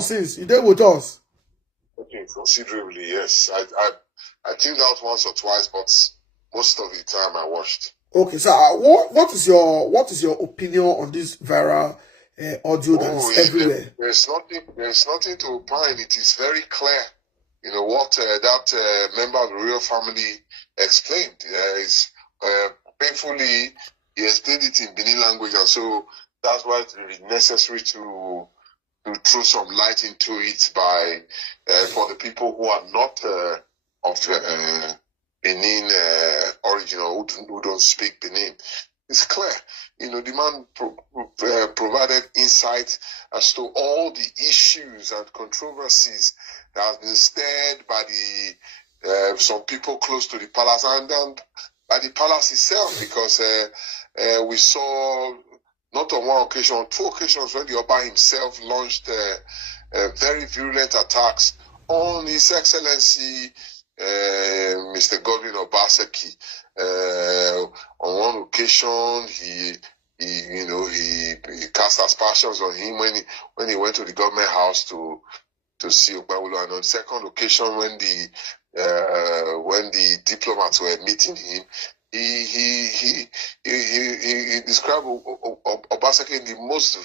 Since you did with us. Okay, considerably, yes. I tuned out once or twice, but most of the time I watched. Okay, so what is your opinion on this viral audio that is everywhere? There's nothing to opine. It is very clear. You know what that member of the royal family explained. Is painfully he explained it in Benin language, and so that's why it is necessary to throw some light into it by for the people who are not of Benin origin or who don't speak Benin. It's clear. You know, the man provided insight as to all the issues and controversies that have been stirred by the some people close to the palace and by the palace itself, because we saw not on one occasion, on two occasions when the Oba himself launched very virulent attacks on His Excellency Mr. Godwin Obaseki. On one occasion, he cast aspersions on him when he went to the government house to see Ogbawulu, and on the second occasion when the diplomats were meeting him, he described Obaseki in the most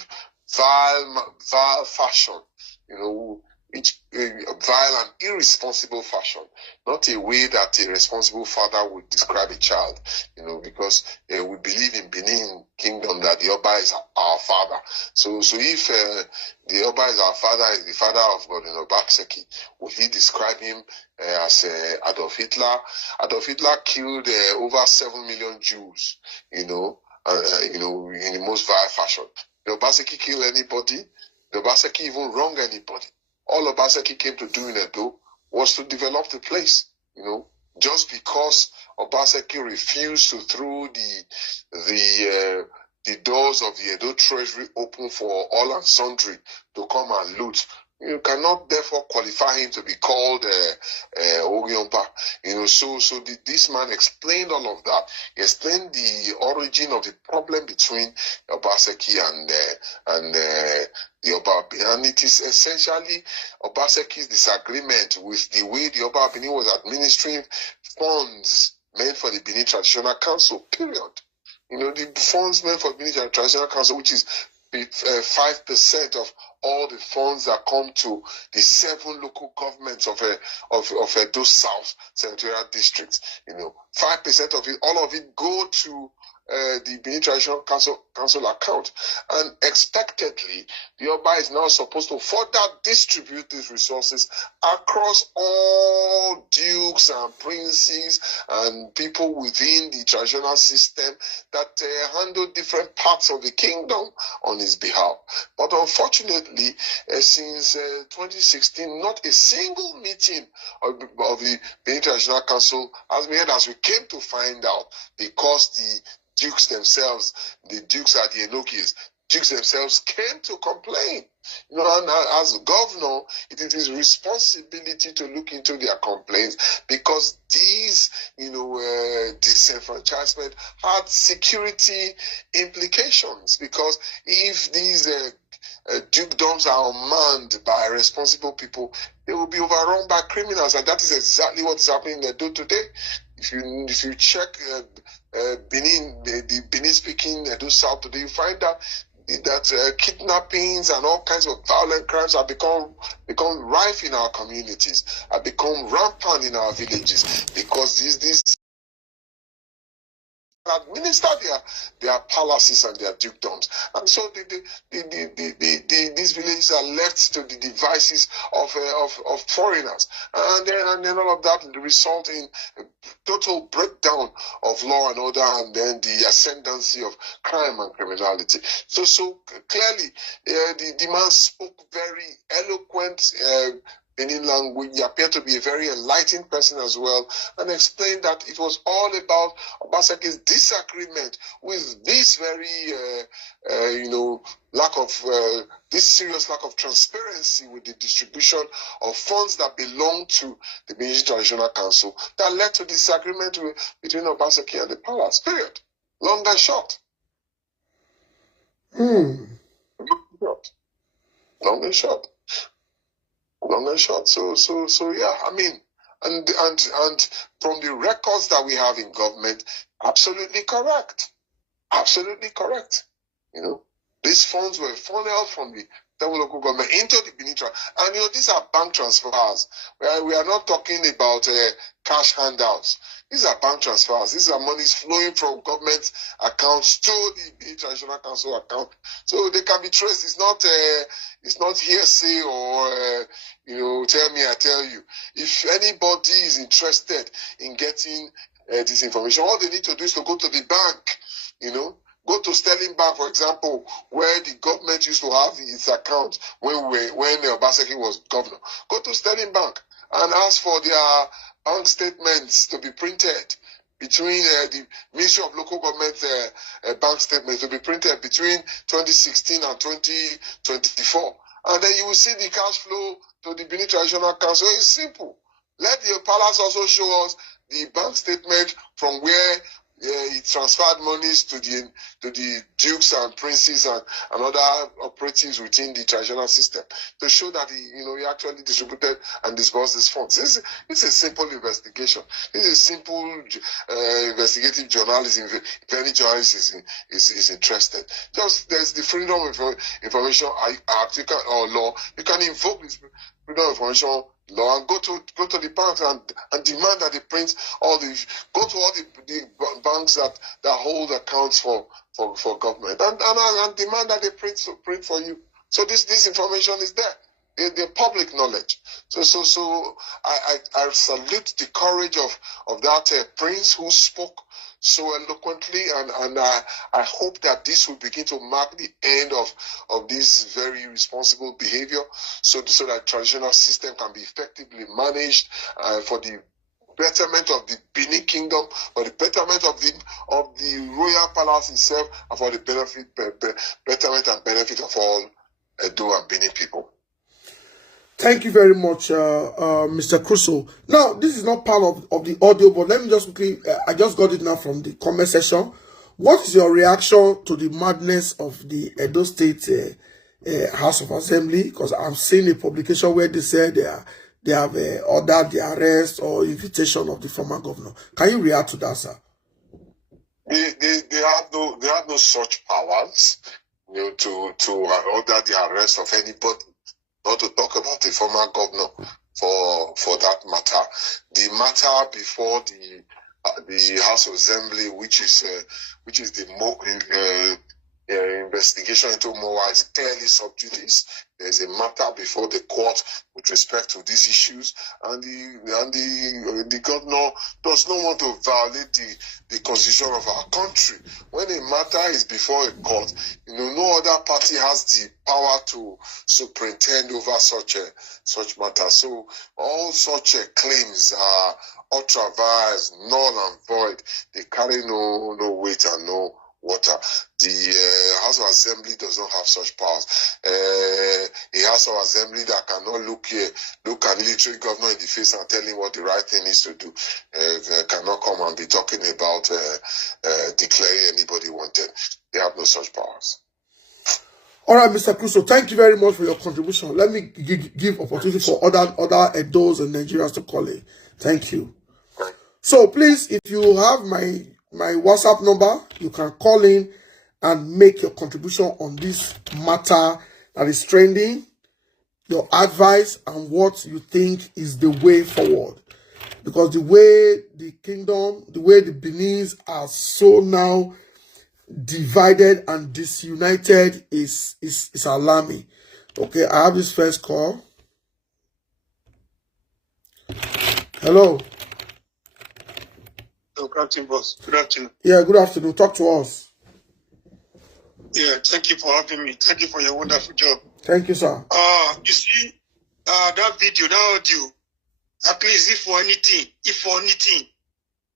vile fashion, you know, vile and irresponsible fashion, not a way that a responsible father would describe a child, you know, because we believe in Benin Kingdom that the Oba is our father. So if the Oba is our father, is the father of God in Obaseki, would he describe him as Adolf Hitler? Adolf Hitler killed over 7 million Jews, in the most vile fashion. Did Obaseki kill anybody? Did Obaseki even wrong anybody? All Obaseki came to do in Edo was to develop the place, you know. Just because Obaseki refused to throw the doors of the Edo Treasury open for all and sundry to come and loot, you cannot therefore qualify him to be called Ogyompa. You know, so this man explained all of that. He explained the origin of the problem between Obaseki and the Oba, and it is essentially Obaseki's disagreement with the way the Oba Benin was administering funds meant for the Benin Traditional Council, period. You know, the funds meant for the Benin Traditional Council, which is 5% of all the funds that come to the 7 local governments of Edo South Senatorial District. You know, 5% of it, all of it go to the Benin Traditional Council account, and expectedly, the Oba is now supposed to further distribute these resources across all dukes and princes and people within the traditional system that handle different parts of the kingdom on his behalf. But unfortunately, since 2016, not a single meeting of the Benin Traditional Council has been held, as we came to find out, because the dukes themselves, the dukes are the Enokis, dukes themselves came to complain. You know, and as governor, it is his responsibility to look into their complaints, because these, disenfranchisement had security implications. Because if these dukedoms are unmanned by responsible people, they will be overrun by criminals, and that is exactly what is happening in Edo today. If you check Benin, the Benin-speaking Edo South today, you find that kidnappings and all kinds of violent crimes have become rife in our communities, have become rampant in our villages, because these administer their palaces and their dukedoms, and so these villages are left to the devices of foreigners, and then all of that result in total breakdown of law and order, and then the ascendancy of crime and criminality. So clearly, the man spoke very eloquent Benin language. He appeared to be a very enlightened person as well, and explained that it was all about Obaseki's disagreement with this very, this serious lack of transparency with the distribution of funds that belong to the Benin Traditional Council, that led to disagreement between Obaseki and the palace. Period. Long and short. Long and short. long and short. So yeah, I mean, and from the records that we have in government, absolutely correct. Absolutely correct. You know, these funds were funneled from the local government into the Benin. And you know, these are bank transfers. We are not talking about cash handouts. These are bank transfers. These are monies flowing from government accounts to the Benin Traditional Council account, so they can be traced. It's not hearsay or you know, tell me I tell you. If anybody is interested in getting this information, all they need to do is to go to the bank. You know, go to Sterling Bank, for example, where the government used to have its account when Obaseki was governor. Go to Sterling Bank and ask for their bank statements to be printed between the Ministry of Local Government bank statements to be printed between 2016 and 2024. And then you will see the cash flow to the Benin Traditional Council. It's simple. Let the palace also show us the bank statement from where he transferred monies to the dukes and princes and other operatives within the traditional system to show that he actually distributed and disbursed these funds. This is a simple investigation. This is simple investigative journalism. If any journalist is interested, just there's the Freedom of Information Act or law. You can invoke this Freedom of Information law and go to the banks and demand that they print all the banks that hold accounts for government and demand that they print for you. So this information is there. They're public knowledge. So I salute the courage of that prince who spoke so eloquently, and I hope that this will begin to mark the end of this very irresponsible behavior, so that traditional system can be effectively managed for the betterment of the Benin Kingdom, for the betterment of the royal palace itself, and for the betterment and benefit of all Edo and Benin people. Thank you very much, Mr. Crusoe. Now, this is not part of the audio, but let me just quickly, I just got it now from the comment section. What is your reaction to the madness of the Edo State House of Assembly? Because I'm seeing a publication where they said they have ordered the arrest or invitation of the former governor. Can you react to that, sir? They have no such powers, to order the arrest of anybody. Not to talk about the former governor for that matter. The matter before the House of Assembly, which is the investigation into MOA, is clearly sub judice. There's a matter before the court with respect to these issues, and the governor does not want to violate the constitution of our country. When a matter is before a court, no other party has the power to superintend over such matters. So all such claims are ultra-vires, null and void. They carry no weight and no water. The House of Assembly does not have such powers. A House of Assembly that cannot look an military governor in the face and tell him what the right thing is to do cannot come and be talking about declaring anybody wanted. They have no such powers. All right, Mr. Crusoe, thank you very much for your contribution. Let me give opportunity for other Edos and Nigerians to call in. Thank you. So please, if you have my WhatsApp number, you can call in and make your contribution on this matter that is trending, your advice and what you think is the way forward. Because the way the kingdom, the way the Benin's are so now divided and disunited is alarming. Okay, I have this first call. Hello. Good afternoon, boss. Good afternoon. Yeah, good afternoon. Talk to us. Yeah, thank you for having me. Thank you for your wonderful job. Thank you, sir. You see, that video, that audio, at least if for anything,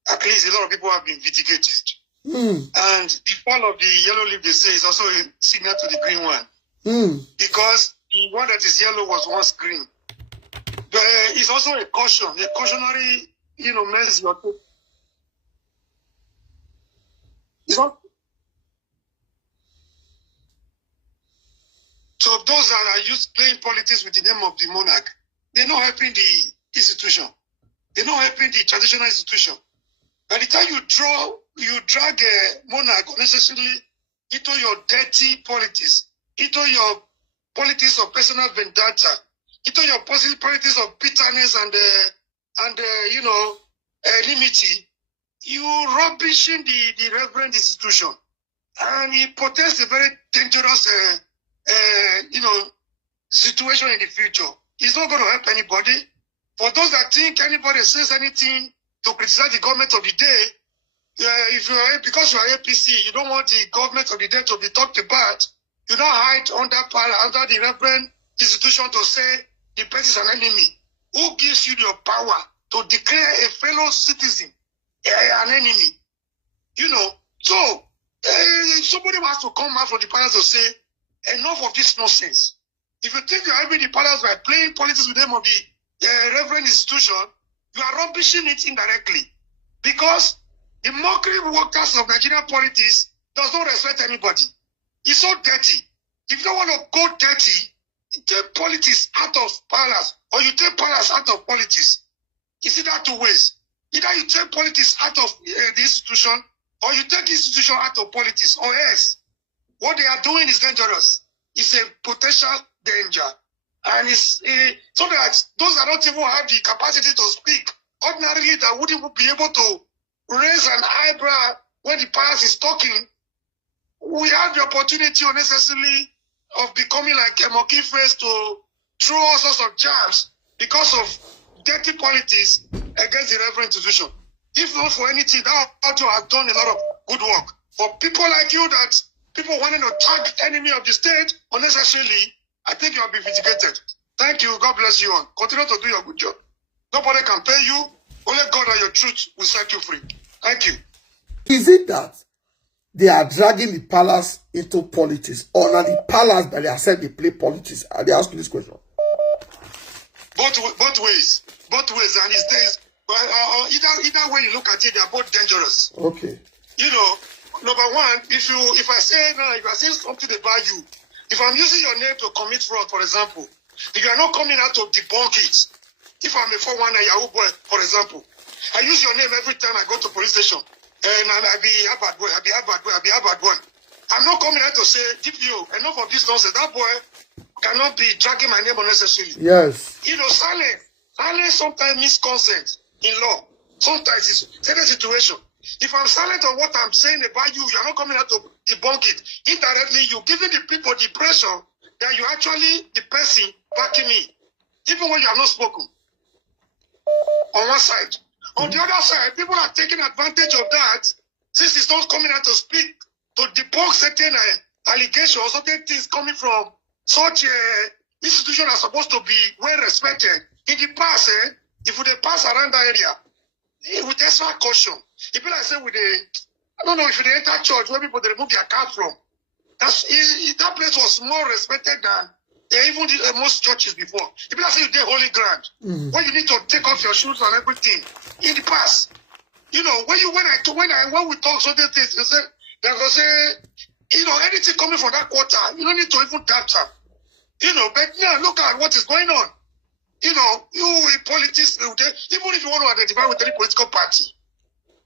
at least a lot of people have been vindicated. And the fall of the yellow leaf, they say, is also similar to the green one. Because the one that is yellow was once green. But it's also a cautionary, measure. So those that are playing politics with the name of the monarch, they're not helping the institution. They're not helping the traditional institution. By the time you drag a monarch unnecessarily into your dirty politics, into your politics of personal vendetta, into your politics of bitterness and enmity, you rubbishing the reverend institution, and it portends a very dangerous situation in the future. It's not going to help anybody. For those that think anybody says anything to criticize the government of the day, because you are APC, you don't want the government of the day to be talked about, you don't hide under the reverend institution to say the person is an enemy. Who gives you your power to declare a fellow citizen an enemy? So somebody has to come out from the palace to say, enough of this nonsense. If you think you're having the palace by playing politics with them of the reverend institution, you are rubbishing it indirectly. Because the mockery workers of Nigerian politics does not respect anybody. It's so dirty. If you don't want to go dirty, you take politics out of palace, or you take palace out of politics. You see that two ways. Either you take politics out of the institution, or you take the institution out of politics, or else. What they are doing is dangerous. It's a potential danger. And it's so that those that don't even have the capacity to speak, ordinarily that wouldn't be able to raise an eyebrow when the palace is talking, we have the opportunity unnecessarily of becoming like a monkey face to throw all sorts of jabs because of dirty politics against the reverend institution. If not for anything, that author has done a lot of good work. For people like you that people wanting to tag enemy of the state unnecessarily, I think you have been vindicated. Thank you. God bless you all. Continue to do your good job. Nobody can pay you. Only God and your truth will set you free. Thank you. Is it that they are dragging the palace into politics, or not the palace that they are said they play politics? Are they asking this question? Both ways. And these days, either way you look at it, they are both dangerous. Okay. Number one, if I say something about you, if I'm using your name to commit fraud, for example, if you are not coming out to debunk it, if I'm a 419 Yahoo boy, for example, I use your name every time I go to police station, and I be a bad boy, I'm not coming out to say, enough of this nonsense. That boy cannot be dragging my name unnecessarily. Yes. Silence sometimes means consent in law. Sometimes it's certain situation. If I'm silent on what I'm saying about you, you're not coming out to debunk it. Indirectly, you're giving the people the impression that you're actually the person backing me, even when you have not spoken. On one side. On the other side, people are taking advantage of that, since it's not coming out to speak, to debunk certain allegations or certain things coming from such institutions are supposed to be well respected. In the past, if they pass around that area, with extra caution, if like say I don't know if they enter church where people they remove their cap from, that place was more respected than even most churches before. If like say you did holy ground, when you need to take off your shoes and everything, in the past, when we talk certain things, they go say, anything coming from that quarter, you don't need to even doubt them. But yeah, look at what is going on. You in politics, even if you want to identify with any political party,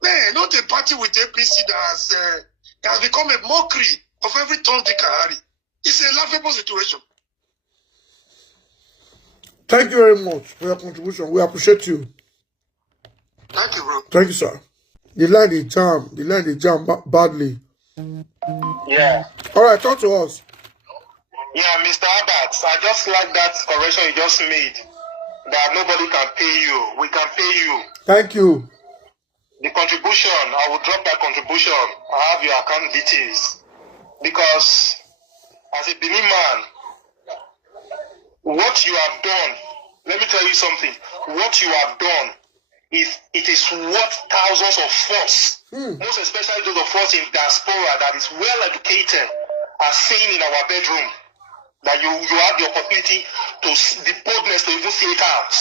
man, not a party with APC that has become a mockery of every Tom, Dick, and Harry. It's a laughable situation. Thank you very much for your contribution. We appreciate you. Thank you, bro. Thank you, sir. The line they jam badly. Yeah. All right, talk to us. Yeah, Mr. Abbott, I just like that correction you just made. That nobody can pay you. We can pay you. Thank you. The contribution, I will drop that contribution. I have your account details. Because as a Benin man, what you have done, let me tell you something. What you have done, it is worth thousands of us, most especially those of us in diaspora that is well educated, are saying in our bedroom that you have the opportunity to the boldness to even say it out.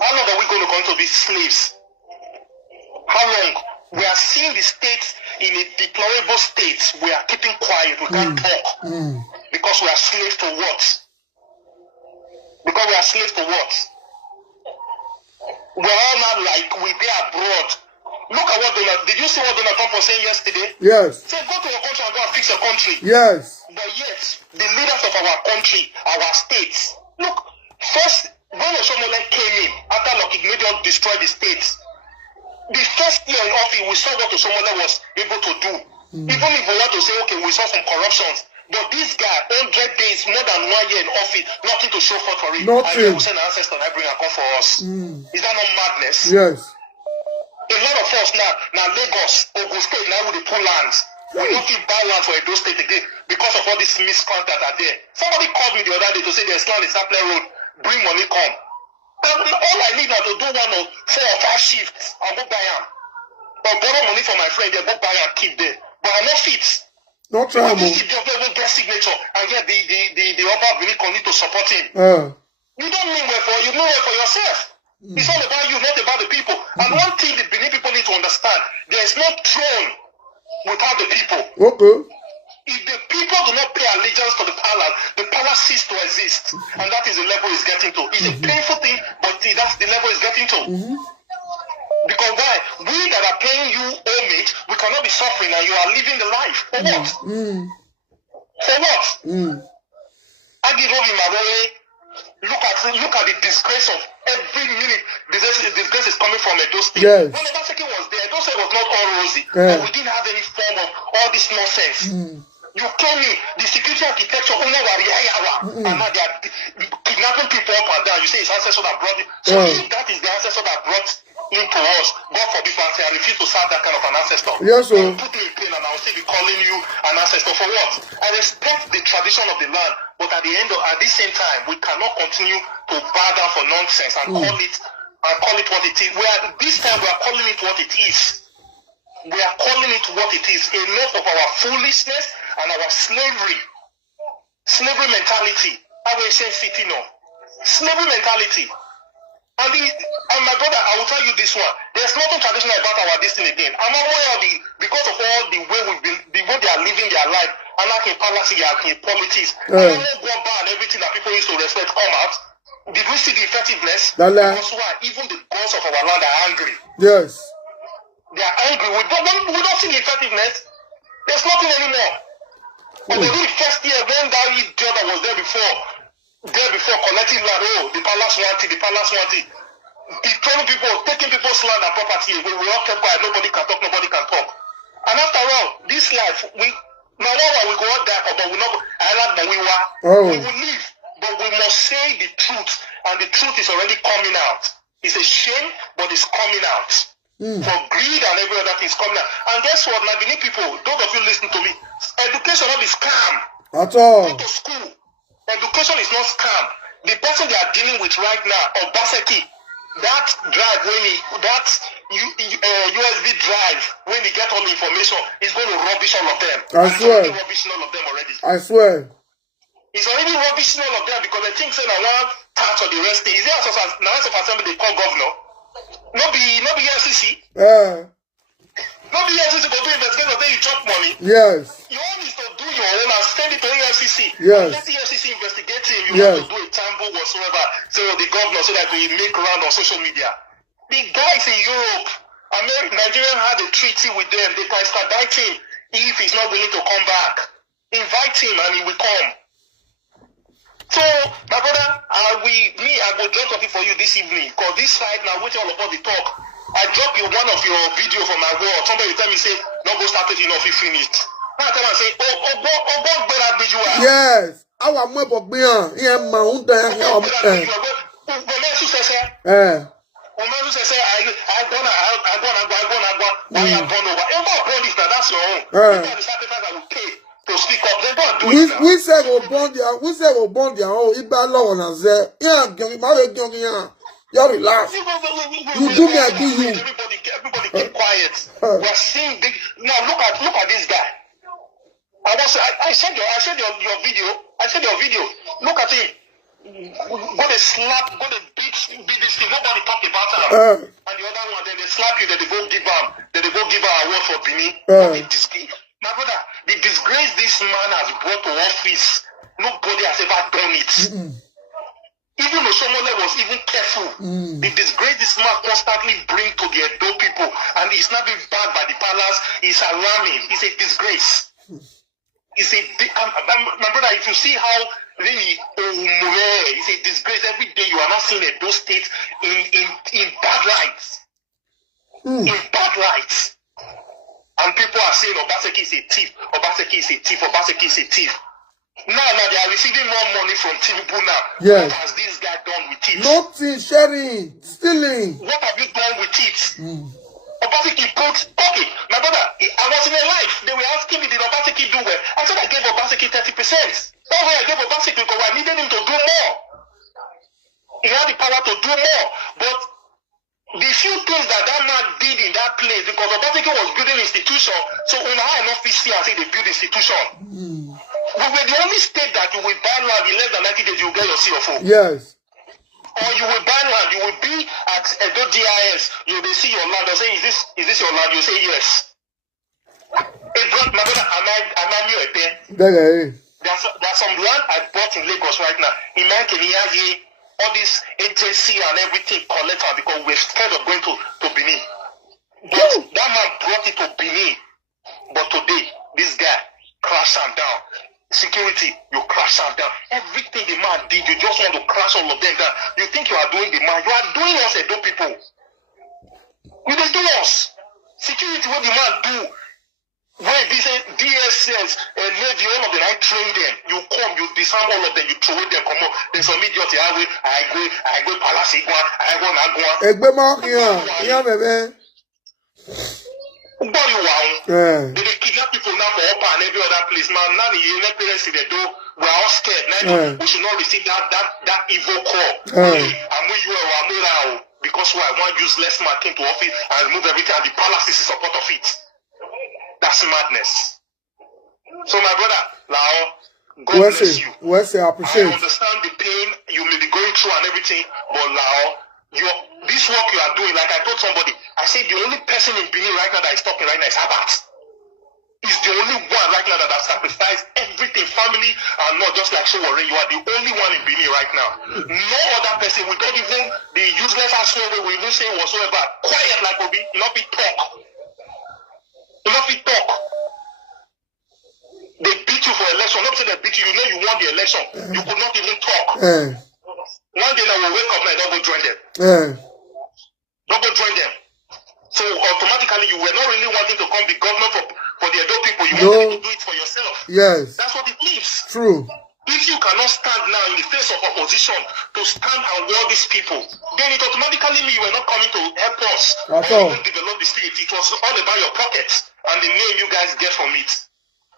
How long are we going to come to be slaves? How long? We are seeing the state in a deplorable state. We are keeping quiet. We can't talk because we are slaves to what? Because we are slaves to what? We're all not like we be abroad. Look at what did you see what Donald Trump was saying yesterday? Yes. Say, go to your country and go and fix your country. Yes. But yet, the leaders of our country, our states, look, first, when Oshomole came in, after Lucky Gmedio destroyed the states, the first year in office, we saw what Oshomole was able to do. Even if we want to say, okay, we saw some corruptions, but this guy, 100 days, more than 1 year in office, nothing to show for it. Nothing. And we send our ancestors and bring and come for us. Is that not madness? Yes. A lot of us now Lagos, Ogun State, now with the poor lands. We don't feel buy land for Edo State again because of all these misconduct that are there. Somebody called me the other day to say there's land in Sapler Road, bring money come. And all I need now to do 1 or 4 or 5 shifts, I'll go buy them. Or borrow money from my friend, they'll go buy and keep there. But I'm not fit. No trouble. This is just level get signature, and yet the upper Benin need to support him. You don't mean well for you know well for yourself. It's all about you, not about the people. And one thing the Benin people need to understand: there is no throne without the people. Okay. If the people do not pay allegiance to the palace ceases to exist, and that is the level it's getting to. It's a painful thing, but that's the level it's getting to. Because why? We that are paying you homage, we cannot be suffering, and you are living the life. For what? For what? Look at the disgrace of every minute. Disgrace is coming from Edo State. Yes. When Obaseki was there, Edo State was not all rosy. But we didn't have any form of all this nonsense. You told me the security architecture and now they are kidnapping people up and down. You say it's ancestor that brought it. So if that is the ancestor that brought into us, God forbid, I refuse to serve that kind of an ancestor. Yes, sir. Put me in pain and I will still be calling you an ancestor for what? I respect the tradition of the land, but at the same time, we cannot continue to bow down for nonsense and call it what it is. This time we are calling it what it is. We are calling it what it is. Enough of our foolishness and our slavery mentality. I will say city no. Slavery mentality. And my brother, I will tell you this one. There's nothing traditional about our destiny again. I'm aware of because of all the way the way they are living their life, and like in policy, in politics, and go and everything that people used to respect come out. Did we see the effectiveness? Because why? Even the gods of our land are angry. Yes. They are angry. We don't see the effectiveness. There's nothing anymore. But the very first year when that idiot that was there before collecting land, the palace want it. Destroying people, taking people's land and property away. We all kept quiet. Nobody can talk. And after all, this life, we go out there, but we not. We will live, but we must say the truth, and the truth is already coming out. It's a shame, but it's coming out. For greed and every other thing is coming out. And guess what? My Benin people, those of you listening to me, education not be scam. At all. Go to school. Education is not scam. The person they are dealing with right now, Obaseki, that drive USB drive, when they get all the information, is going to rubbish all of them. I swear. It's already rubbishing all of them already. I swear. It's already rubbishing all of them because they think saying I want tax or the rest. Is there a House of Assembly they call governor? No be FCC. No be FCC go do investigation say you chop money. Yes. Your own is to do your own and send it to FCC. Yes. Let the FCC investigate him. You have to do a tambo whatsoever. So the governor so that we make round on social media. The guys in Europe, Nigeria had a treaty with them. They can extradite him if he's not willing to come back. Invite him and he will come. So, my brother, I will drop something for you this evening. Because this side now, which all about the talk, I drop you one of your video from my wall. Somebody tell me, say, don't go start it, you know, if you finished. Now I tell him, say, yes. I want more of me. Yeah, my own time. We say go bond their own. If I love one say, yeah, you relax. You do me, I do you. Everybody keep quiet. We're seeing big. Now look at this guy. I said your video. I said your video. Look at him. Go to beat this thing. Nobody talk about him. And the other one, then they slap you. Then they go give him award for Benin. My brother, the disgrace this man has brought to office, nobody has ever done it. Even Oshomole was even careful. The disgrace this man constantly bring to the Edo people, and he's not being banned by the palace, is alarming. It's a disgrace. It's my brother, if you see how really it's a disgrace. Every day you are not seeing Edo State in bad lights. In bad lights. And people are saying Obaseki is a thief, Obaseki is a thief, Obaseki is a thief. Now they are receiving more money from Tinubu now. Yes. What has this guy done with it? Nothing, sharing, stealing. What have you done with it? Obaseki put, okay, my brother, I was in a life. They were asking me, did Obaseki do well? I said I gave Obaseki 30%. That's why I gave Obaseki because I needed him to do more. He had the power to do more. But the few things that man did in that place, because Obaseki was building institution, so when I not see and say they build institution. We were the only state that you will buy land in less than 90 days, you will get your CFO. Yes. Or you will buy land, you will be at Edo GIS, you will see your land, they'll say, is this your land? You say yes. Hey, bro, my brother, am I new a pen? There's some land I bought in Lagos right now. In my Kenya, all this HSC and everything collected because we're scared of going to Benin. But that man brought it to Benin. But today, this guy crashed him down. Security, you crash them down. Everything the man did, you just want to crash all of them down. You think you are doing the man, you are doing us Edo people. You don't do us. Security, what the man do? Where these DSS and Navy, all of them, I train them. You come, you disarm all of them, you throw them, come on. There's some idiot here, I go Palace, I go Nagua. Yeah, baby. They kidnap people now for Upper and every other place. Man, now the parents in the door, we're all scared. Now we should not receive that evil call. Because why? One useless man came to office and remove everything, and the palace is in support of it. That's madness. So my brother, Lao, God bless you. I appreciate. I understand the pain you may be going through and everything, but Lao, this work you are doing, like I told somebody, I said the only person in Benin right now that is talking right now is Habat. He's the only one right now that has sacrificed everything, family, and not just like Showore. You are the only one in Benin right now. No other person, we don't even, the useless asshole we even say whatsoever, quiet like Obi, not be talk. Not be talk. They beat you for election. Not say they beat you, you know you won the election. You could not even talk. One day I will wake up and I don't go join them. Don't go join them. So automatically you were not really wanting to come be governor for the Edo people. You wanted to do it for yourself. Yes. That's what it means. True. If you cannot stand now in the face of opposition to stand and war these people, then it automatically means you were not coming to help us or even develop the state. It was all about your pockets and the name you guys get from it.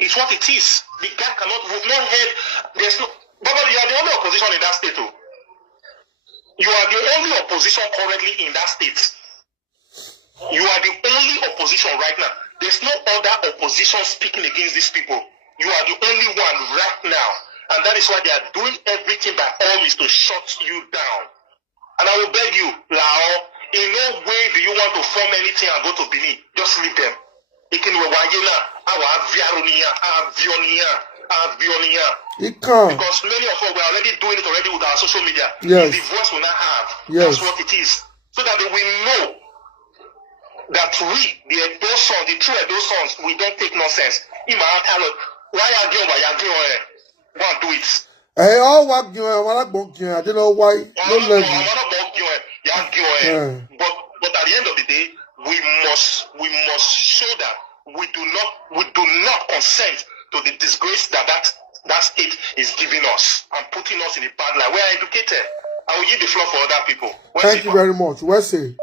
It's what it is. The guy cannot, we've not heard, there's no, but you are the only opposition in that state too. You are the only opposition currently in that state. You are the only opposition right now. There's no other opposition speaking against these people. You are the only one right now. And that is why they are doing everything by all means to shut you down. And I will beg you, Lao, in no way do you want to form anything and go to Benin. Just leave them. Because many of us were already doing it already with our social media. Yes. The voice will not have. Yes. That's what it is. So that they will know that we, the Edo sons, the true Edo sons, we don't take nonsense. Why are you go and do it? Hey, all what you I don't know why. Don't let me. But at the end of the day, we must show that we do not consent to the disgrace that state is giving us and putting us in a bad light. We are educated. I will give the floor for other people. Thank you very much. Wesley.